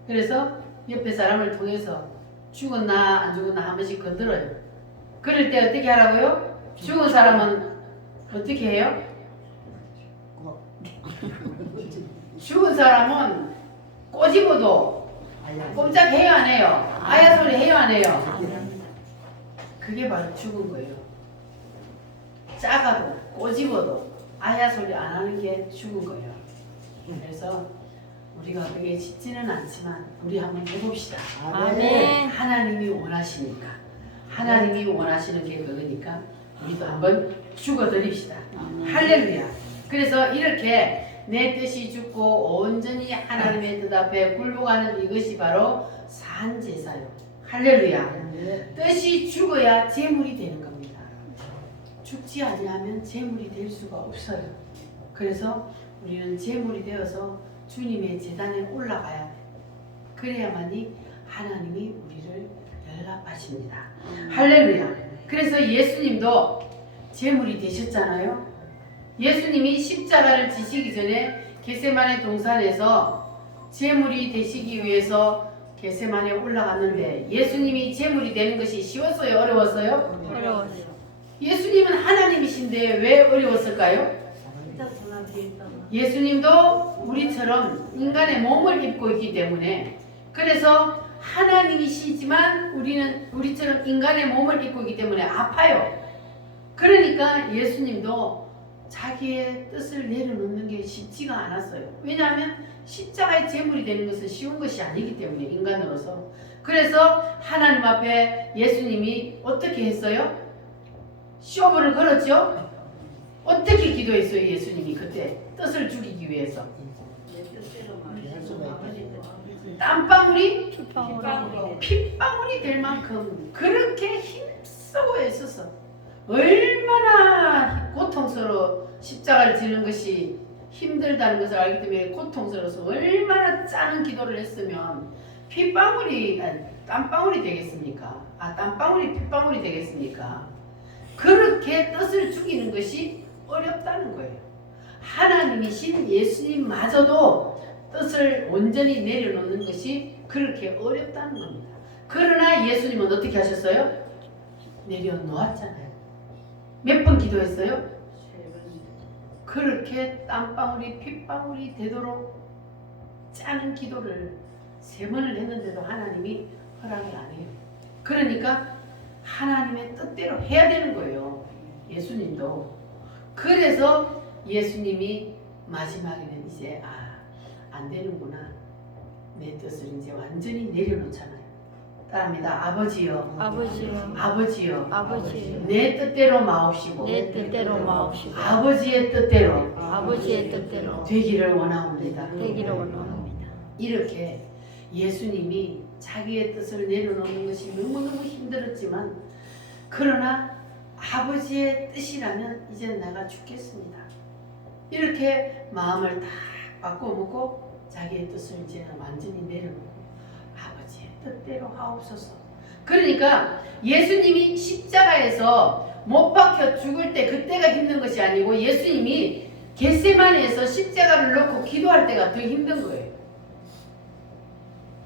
그래서 옆에 사람을 통해서 죽었나 안 죽었나 한 번씩 건드려요. 그럴 때 어떻게 하라고요? 죽은 사람은 어떻게 해요? 죽은 사람은 꼬집어도 꼼짝 해요 안 해요? 아야 소리 해요 안 해요? 그게 바로 죽은 거예요. 작아도 꼬집어도 아야 소리 안 하는 게 죽은 거예요. 그래서 우리가 그게 쉽지는 않지만 우리 한번 해봅시다. 아멘. 하나님이 원하시니까, 하나님이 원하시는 게 그거니까 우리도 한번 죽어드립시다. 할렐루야. 그래서 이렇게 내 뜻이 죽고 온전히 하나님의 뜻 앞에 굴복하는 이것이 바로 산제사요. 할렐루야. 뜻이 죽어야 제물이 되는 겁니다. 죽지 아니하면 제물이 될 수가 없어요. 그래서 우리는 제물이 되어서 주님의 제단에 올라가야 돼. 그래야만이 하나님이 우리를 연락하십니다. 할렐루야. 그래서 예수님도 제물이 되셨잖아요. 예수님이 십자가를 지시기 전에 겟세마네 동산에서 제물이 되시기 위해서 겟세마네에 올라갔는데 예수님이 제물이 되는 것이 쉬웠어요? 어려웠어요? 어려웠어. 예수님은 하나님이신데 왜 어려웠을까요? 예수님도 우리처럼 인간의 몸을 입고 있기 때문에, 그래서 하나님이시지만 우리는 우리처럼 인간의 몸을 입고 있기 때문에 아파요. 그러니까 예수님도 자기의 뜻을 내려놓는 게 쉽지가 않았어요. 왜냐하면 십자가의 제물이 되는 것은 쉬운 것이 아니기 때문에, 인간으로서. 그래서 하나님 앞에 예수님이 어떻게 했어요? 쇼부를 걸었죠? 어떻게 기도했어요? 예수님이 그때 뜻을 죽이기 위해서 땀방울이 핏방울이 될 만큼 그렇게 힘쓰고 애써서 얼마나 고통스러워, 십자가를 지는 것이 힘들다는 것을 알기 때문에 고통스러워서 얼마나 짜는 기도를 했으면 땀방울이 되겠습니까? 땀방울이 핏방울이 되겠습니까? 그렇게 뜻을 죽이는 것이 어렵다는 거예요. 하나님이신 예수님마저도 뜻을 온전히 내려놓는 것이 그렇게 어렵다는 겁니다. 그러나 예수님은 어떻게 하셨어요? 내려놓았잖아요. 몇 번 기도했어요? 그렇게 땀방울이 핏방울이 되도록 짜는 기도를 3번을 했는데도 하나님이 허락을 안 해요. 그러니까 하나님의 뜻대로 해야 되는 거예요. 예수님도. 그래서 예수님이 마지막에는 이제 안 되는구나. 내 뜻을 이제 완전히 내려놓잖아요. 따라합니다. 아버지여, 아버지요. 아버지여, 아버지요. 내 뜻대로 마옵시고 내 뜻대로 마옵시고 아버지의 뜻대로 아버지의 뜻대로 되기를 원하옵니다. 되기를 원합니다. 이렇게 예수님이 자기의 뜻을 내려놓는 것이 너무너무 힘들었지만, 그러나 아버지의 뜻이라면 이제 내가 죽겠습니다. 이렇게 마음을 다 바꿔먹고 자기의 뜻을 이제 완전히 내려놓고 아버지의 뜻대로 하옵소서. 그러니까 예수님이 십자가에서 못 박혀 죽을 때 그때가 힘든 것이 아니고 예수님이 겟세마네에서 십자가를 놓고 기도할 때가 더 힘든 거예요.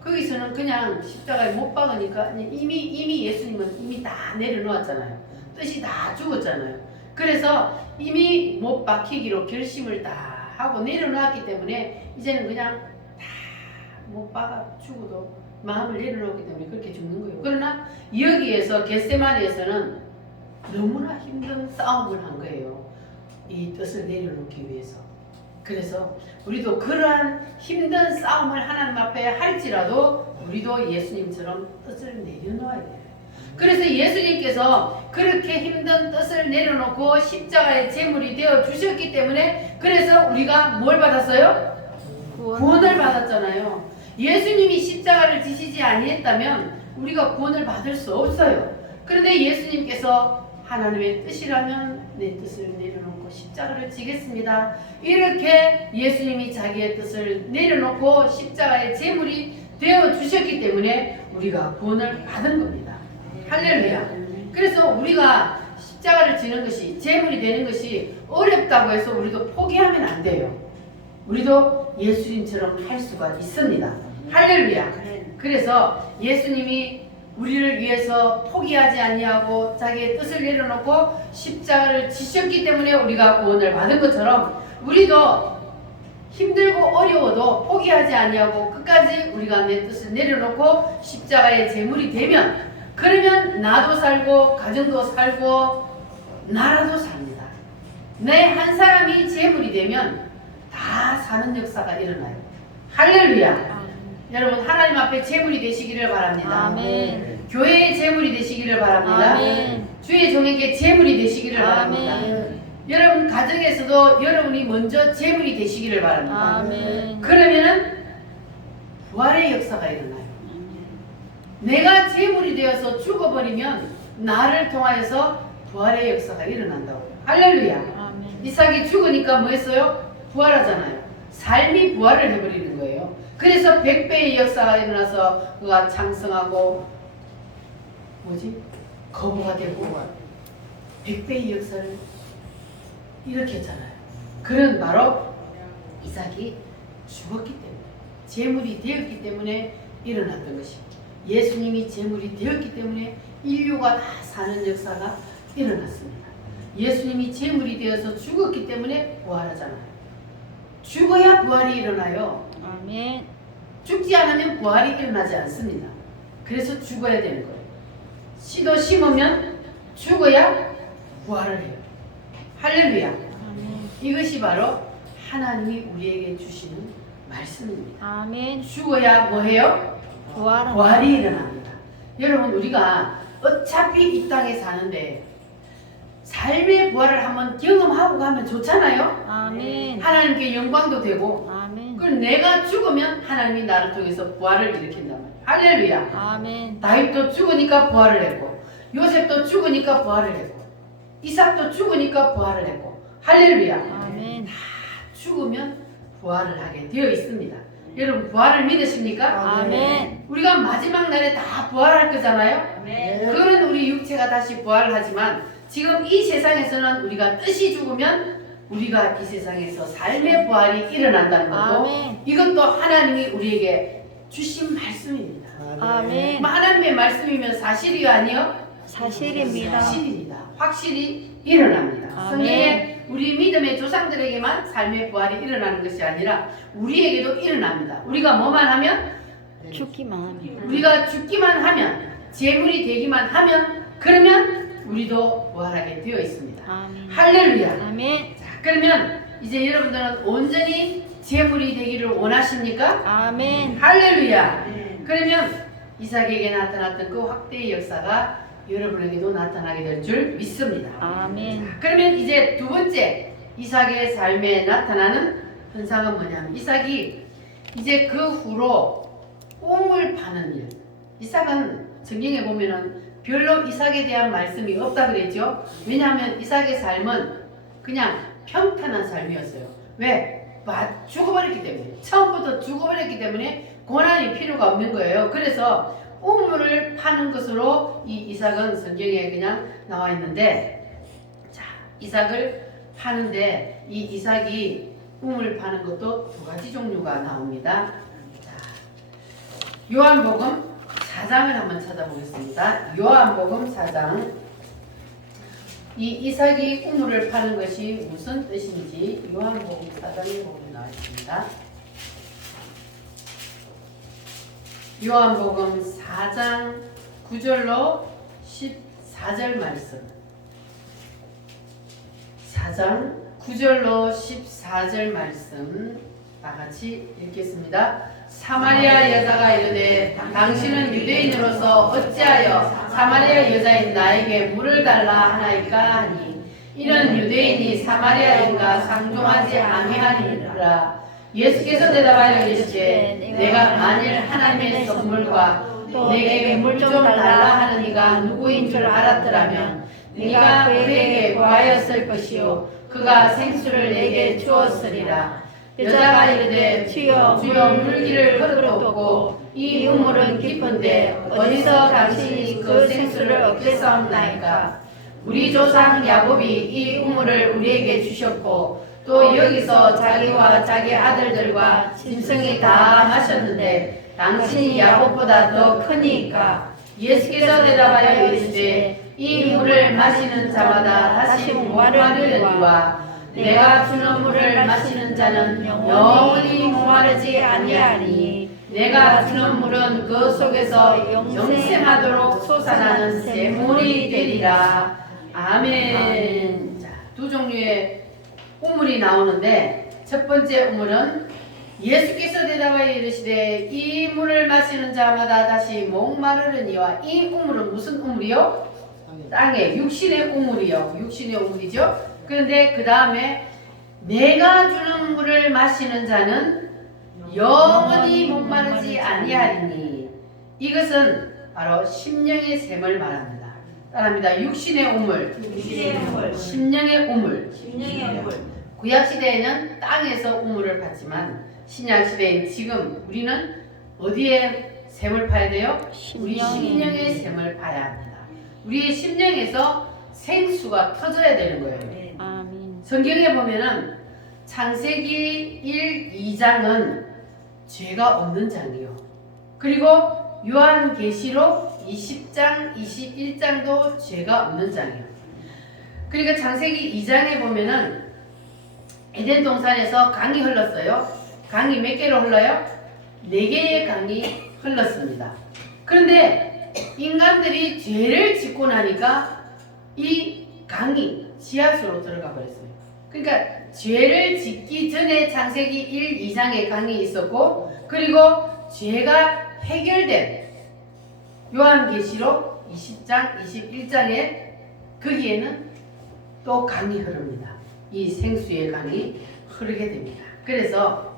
거기서는 그냥 십자가에 못 박으니까 이미 예수님은 이미 다 내려놓았잖아요. 뜻이 다 죽었잖아요. 그래서 이미 못 박히기로 결심을 다 하고 내려놓았기 때문에 이제는 그냥 다 못 박아 죽어도 마음을 내려놓기 때문에 그렇게 죽는 거예요. 그러나 여기에서 겟세마네에서는 너무나 힘든 싸움을 한 거예요. 이 뜻을 내려놓기 위해서. 그래서 우리도 그러한 힘든 싸움을 하나님 앞에 할지라도 우리도 예수님처럼 뜻을 내려놓아야 돼요. 그래서 예수님께서 그렇게 힘든 뜻을 내려놓고 십자가의 제물이 되어 주셨기 때문에, 그래서 우리가 뭘 받았어요? 구원을 받았잖아요. 예수님이 십자가를 지시지 아니했다면 우리가 구원을 받을 수 없어요. 그런데 예수님께서 하나님의 뜻이라면 내 뜻을 내려놓고 십자가를 지겠습니다. 이렇게 예수님이 자기의 뜻을 내려놓고 십자가의 제물이 되어 주셨기 때문에 우리가 구원을 받은 겁니다. 할렐루야. 그래서 우리가 십자가를 지는 것이 제물이 되는 것이 어렵다고 해서 우리도 포기하면 안 돼요. 우리도 예수님처럼 할 수가 있습니다. 할렐루야. 그래서 예수님이 우리를 위해서 포기하지 아니하고 자기의 뜻을 내려놓고 십자가를 지셨기 때문에 우리가 구원을 받은 것처럼 우리도 힘들고 어려워도 포기하지 아니하고 끝까지 우리가 내 뜻을 내려놓고 십자가의 제물이 되면 그러면 나도 살고 가정도 살고 나라도 삽니다. 내 한 사람이 제물이 되면 다 사는 역사가 일어나요. 할렐루야. 여러분 하나님 앞에 제물이 되시기를 바랍니다. 아멘. 교회의 제물이 되시기를 바랍니다. 아멘. 주의 종에게 제물이 되시기를 아멘. 바랍니다. 여러분 가정에서도 여러분이 먼저 제물이 되시기를 바랍니다. 아멘. 그러면은 부활의 역사가 일어나요. 내가 제물이 되어서 죽어버리면 나를 통하여서 부활의 역사가 일어난다고요. 할렐루야. 아멘. 이삭이 죽으니까 뭐 했어요? 부활하잖아요. 삶이 부활을 해버리는 거예요. 그래서 100배의 역사가 일어나서 그가 창성하고 거부가 되고 100배의 역사를 일으켰잖아요. 그런 바로 이삭이 죽었기 때문에 제물이 되었기 때문에 일어났던 것입니다. 예수님이 제물이 되었기 때문에 인류가 다 사는 역사가 일어났습니다. 예수님이 제물이 되어서 죽었기 때문에 부활하잖아요. 죽어야 부활이 일어나요. 아멘. 죽지 않으면 부활이 일어나지 않습니다. 그래서 죽어야 되는 거예요. 씨도 심으면 죽어야 부활을 해요. 할렐루야. 아멘. 이것이 바로 하나님이 우리에게 주시는 말씀입니다. 아멘. 죽어야 뭐 해요? 부활은 부활이 일어납니다. 여러분 우리가 어차피 이 땅에 사는데 삶의 부활을 한번 경험하고 가면 좋잖아요. 아멘. 하나님께 영광도 되고 아멘. 그럼 내가 죽으면 하나님이 나를 통해서 부활을 일으킨단 말이에요. 할렐루야. 아멘. 다윗도 죽으니까 부활을 했고 요셉도 죽으니까 부활을 했고 이삭도 죽으니까 부활을 했고 할렐루야. 아멘. 죽으면 부활을 하게 되어 있습니다. 여러분 부활을 믿으십니까? 아멘. 우리가 마지막 날에 다 부활할 거잖아요. 그거는 우리 육체가 다시 부활을 하지만 지금 이 세상에서는 우리가 뜻이 죽으면 우리가 이 세상에서 삶의 부활이 일어난다는 것도 아멘. 이것도 하나님이 우리에게 주신 말씀입니다. 아멘. 하나님의 말씀이면 사실이요 아니요? 사실입니다. 사실입니다. 확실히 일어납니다. 아멘. 성경에 우리 믿음의 조상들에게만 삶의 부활이 일어나는 것이 아니라 우리에게도 일어납니다. 우리가 뭐만 하면? 죽기만 하면. 우리가 죽기만 하면 제물이 되기만 하면 그러면 우리도 부활하게 되어 있습니다. 아멘. 할렐루야. 아멘. 자, 그러면 이제 여러분들은 온전히 제물이 되기를 원하십니까? 아멘. 할렐루야. 그러면 이삭에게 나타났던 그 확대의 역사가 여러분에게도 나타나게 될 줄 믿습니다. 아멘. 그러면 이제 두 번째 이삭의 삶에 나타나는 현상은 뭐냐면 이삭이 이제 그 후로 꽁을 파는 일. 이삭은 성경에 보면은 별로 이삭에 대한 말씀이 없다 그랬죠. 왜냐하면 이삭의 삶은 그냥 평탄한 삶이었어요. 왜? 죽어버렸기 때문에. 처음부터 죽어버렸기 때문에 고난이 필요가 없는 거예요. 그래서 우물을 파는 것으로 이 이삭은 성경에 그냥 나와 있는데, 자, 이삭을 파는데 이 이삭이 우물을 파는 것도 두 가지 종류가 나옵니다. 자, 요한복음 4장을 한번 찾아보겠습니다. 요한복음 4장. 이 이삭이 우물을 파는 것이 무슨 뜻인지 요한복음 4장에 보면 나와 있습니다. 요한복음 4장 9절로 14절 말씀. 4장 9절로 14절 말씀 다 같이 읽겠습니다. 사마리아 여자가 이르되 당신은 유대인으로서 어찌하여 사마리아 여자인 나에게 물을 달라 하나이까 하니 이는 유대인이 사마리아인과 상종하지 아니하니라. 예수께서 대답하여 이르시되 내가 만일 하나님의 선물과 내게 물 좀 달라 하는 이가 누구인 줄 알았더라면 네가 그에게 구하였을 것이요 그가 생수를 내게 주었으리라. 여자가 이르되 주여 물기를 그릇없고 이 우물은 깊은데 어디서 당신이 그 생수를 얻겠사옵나이까. 우리 조상 야곱이 이 우물을 우리에게 주셨고 또 여기서 자기와 자기 아들들과 짐승이 다 마셨는데 당신이 야곱보다 더 크니까. 예수께서 대답하여 이르시되 이 물을 마시는 자마다 다시 목마르리와 내가 주는 물을 마시는 자는 영원히 목마르지 아니하니 내가 주는 물은 그 속에서 영생하도록 솟아나는 샘물이 되리라. 아멘. 자, 두 종류의 우물이 나오는데 첫 번째 우물은 예수께서 대답하여 이르시되 이 물을 마시는 자마다 다시 목마르니와. 이 우물은 무슨 우물이요? 땅의 육신의 우물이요. 육신의 우물이죠. 그런데 그 다음에 내가 주는 물을 마시는 자는 영원히 목마르지 아니하리니. 이것은 바로 심령의 샘을 말합니다. 따라합니다. 육신의 우물, 심령의 우물. 구약시대에는 땅에서 우물을 봤지만 신약시대인 지금 우리는 어디에 샘을 파야 돼요? 우리 심령의 샘을 파야 합니다. 우리의 심령에서 생수가 터져야 되는 거예요. 아멘. 성경에 보면은 창세기 1, 2장은 죄가 없는 장이요. 그리고 요한계시록 20장, 21장도 죄가 없는 장이요. 그러니까 창세기 2장에 보면은 에덴 동산에서 강이 흘렀어요. 강이 몇 개로 흘러요? 4개의 강이 흘렀습니다. 그런데 인간들이 죄를 짓고 나니까 이 강이 지하수로 들어가 버렸어요. 그러니까 죄를 짓기 전에 창세기 1, 2장에 강이 있었고 그리고 죄가 해결된 요한계시록 20장, 21장에 거기에는 또 강이 흐릅니다. 이 생수의 강이 흐르게 됩니다. 그래서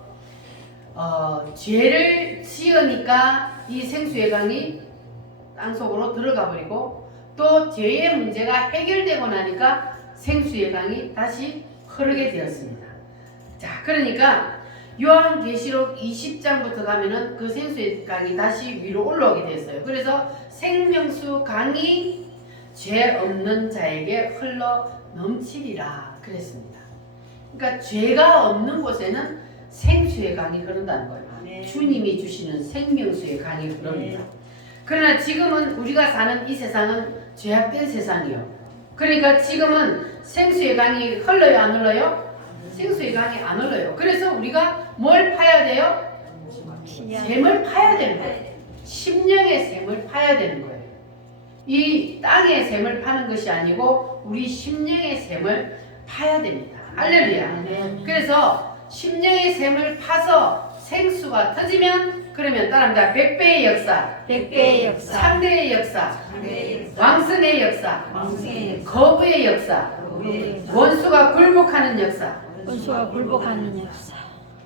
죄를 지으니까 이 생수의 강이 땅속으로 들어가 버리고 또 죄의 문제가 해결되고 나니까 생수의 강이 다시 흐르게 되었습니다. 자, 그러니까 요한계시록 20장부터 가면은 그 생수의 강이 다시 위로 올라오게 되었어요. 그래서 생명수 강이 죄 없는 자에게 흘러 넘치리라 그랬습니다. 그러니까 죄가 없는 곳에는 생수의 강이 흐른다는 거예요. 주님이 주시는 생명수의 강이 흐릅니다. 그러나 지금은 우리가 사는 이 세상은 죄악된 세상이요. 그러니까 지금은 생수의 강이 흘러요, 안 흘러요? 생수의 강이 안 흘러요. 그래서 우리가 뭘 파야 돼요? 샘을 파야 되는 거예요. 심령의 샘을 파야 되는 거예요. 이 땅의 샘을 파는 것이 아니고 우리 심령의 샘을 파야 됩니다. 할렐루야. 그래서 심령의 샘을 파서 생수가 터지면 그러면 따라합니다. 100배의 역사, 100배의 역사, 상대의 역사, 왕성의 역사, 거부의 역사, 원수가 굴복하는 역사, 원수가 굴복하는 역사.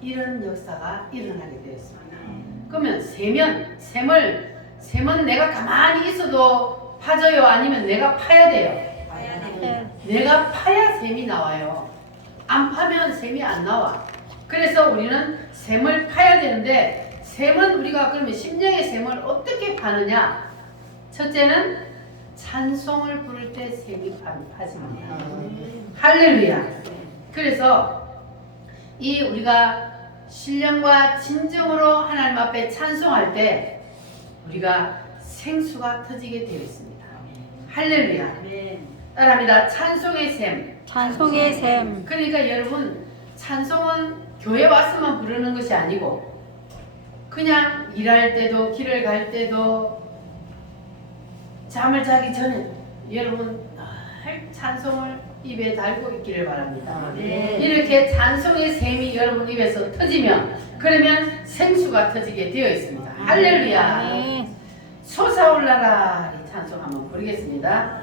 이런 역사가 일어나게 되었습니다. 그러면 샘은 내가 가만히 있어도 파져요? 아니면 내가 파야 돼요? 내가 파야 샘이 나와요. 안 파면 샘이 안 나와. 그래서 우리는 샘을 파야 되는데 샘은 우리가 그러면 심령의 샘을 어떻게 파느냐? 첫째는 찬송을 부를 때 샘이 파집니다. 할렐루야. 그래서 이 우리가 신령과 진정으로 하나님 앞에 찬송할 때 우리가 생수가 터지게 되어 있습니다. 할렐루야. 따라합니다. 찬송의 샘. 찬송의 샘. 그러니까 여러분 찬송은 교회 왔으면 부르는 것이 아니고 그냥 일할 때도 길을 갈 때도 잠을 자기 전에 여러분 늘 찬송을 입에 달고 있기를 바랍니다. 이렇게 찬송의 샘이 여러분 입에서 터지면 그러면 생수가 터지게 되어 있습니다. 할렐루야. 솟아올라라 이 찬송 한번 부르겠습니다.